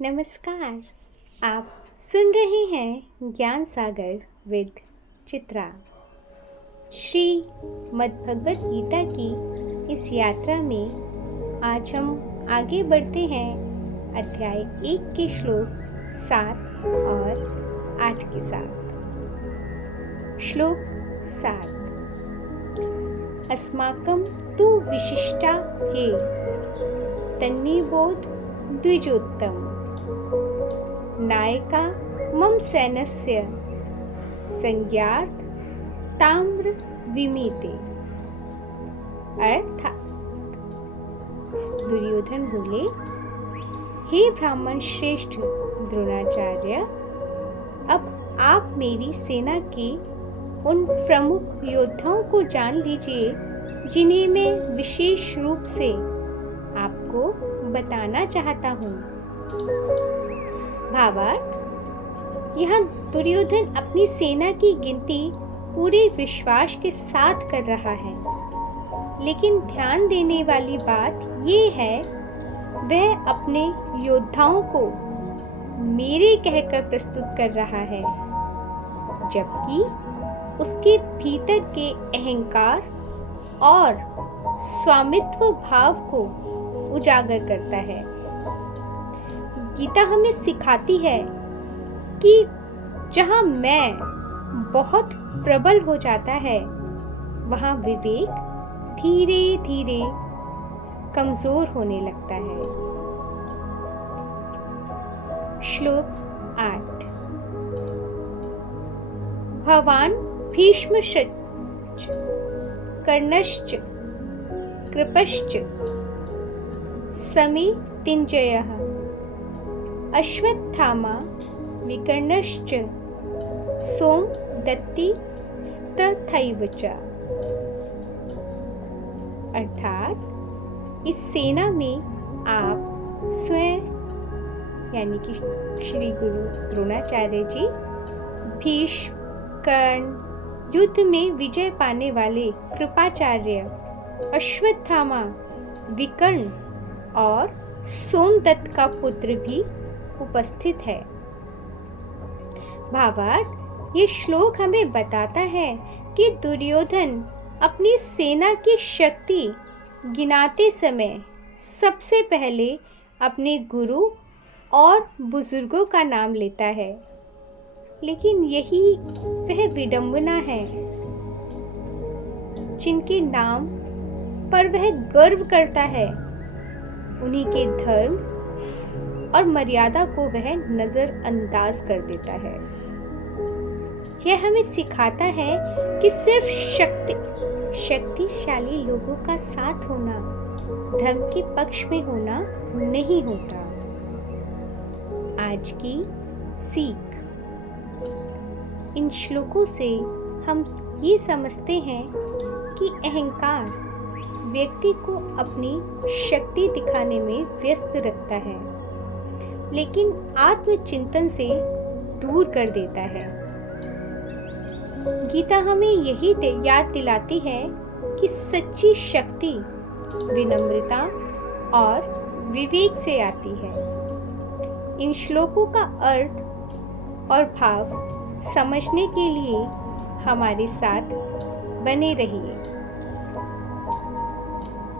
नमस्कार। आप सुन रहे हैं ज्ञान सागर विद चित्रा। श्री मद्भगवत गीता की इस यात्रा में आज हम आगे बढ़ते हैं अध्याय 1 के श्लोक 7 और 8 के साथ। श्लोक 7। अस्माकं तु विशिष्टा ये तन्निबोध द्विजोत्तम नायका मम सैन्यस्य संज्ञार्थ ताम्र विमीते। अर्थात दुर्योधन बोले, हे ब्राह्मण श्रेष्ठ द्रोणाचार्य, अब आप मेरी सेना के उन प्रमुख योद्धाओं को जान लीजिए जिन्हें मैं विशेष रूप से आपको बताना चाहता हूँ। भावार्थ, यहाँ दुर्योधन अपनी सेना की गिनती पूरे विश्वास के साथ कर रहा है, लेकिन ध्यान देने वाली बात ये है, वह अपने योद्धाओं को मेरे कहकर प्रस्तुत कर रहा है, जबकि उसके भीतर के अहंकार और स्वामित्व भाव को उजागर करता है। गीता हमें सिखाती है कि जहाँ मैं बहुत प्रबल हो जाता है, वहाँ विवेक धीरे धीरे कमजोर होने लगता है। श्लोक 8। भवान भीष्मश्च कर्णश्च कृपश्च समे तिञ्जयः अश्वत्थामा विकर्णश्च सोमदत्ति तथैव च। अर्थात इस सेना में आप स्वयं यानी कि श्री गुरु द्रोणाचार्य जी, भीष्म, कर्ण, युद्ध में विजय पाने वाले कृपाचार्य, अश्वत्थामा, विकर्ण और सोमदत्त का पुत्र भी उपस्थित है। भावार्थ, ये श्लोक हमें बताता है कि दुर्योधन अपनी सेना की शक्ति गिनाते समय सबसे पहले अपने गुरु और बुजुर्गों का नाम लेता है, लेकिन यही वह विडंबना है जिनके नाम पर वह गर्व करता है। उन्हीं के धर्म और मर्यादा को वह नजरअंदाज कर देता है। यह हमें सिखाता है कि सिर्फ शक्तिशाली लोगों का साथ होना धर्म के पक्ष में होना नहीं होता। आज की सीख। इन श्लोकों से हम ये समझते हैं कि अहंकार व्यक्ति को अपनी शक्ति दिखाने में व्यस्त रखता है, लेकिन आत्मचिंतन से दूर कर देता है। गीता हमें यही याद दिलाती है कि सच्ची शक्ति विनम्रता और विवेक से आती है। इन श्लोकों का अर्थ और भाव समझने के लिए हमारे साथ बने रहिए।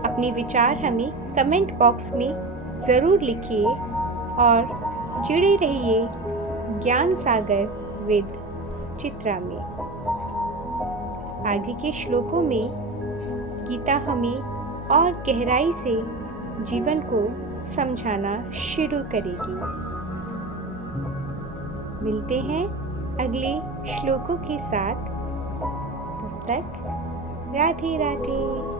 अपने विचार हमें कमेंट बॉक्स में ज़रूर लिखिए और जुड़े रहिए ज्ञान सागर विद चित्रा में। आगे के श्लोकों में गीता हमें और गहराई से जीवन को समझाना शुरू करेगी। मिलते हैं अगले श्लोकों के साथ। तब तक राधे राधे।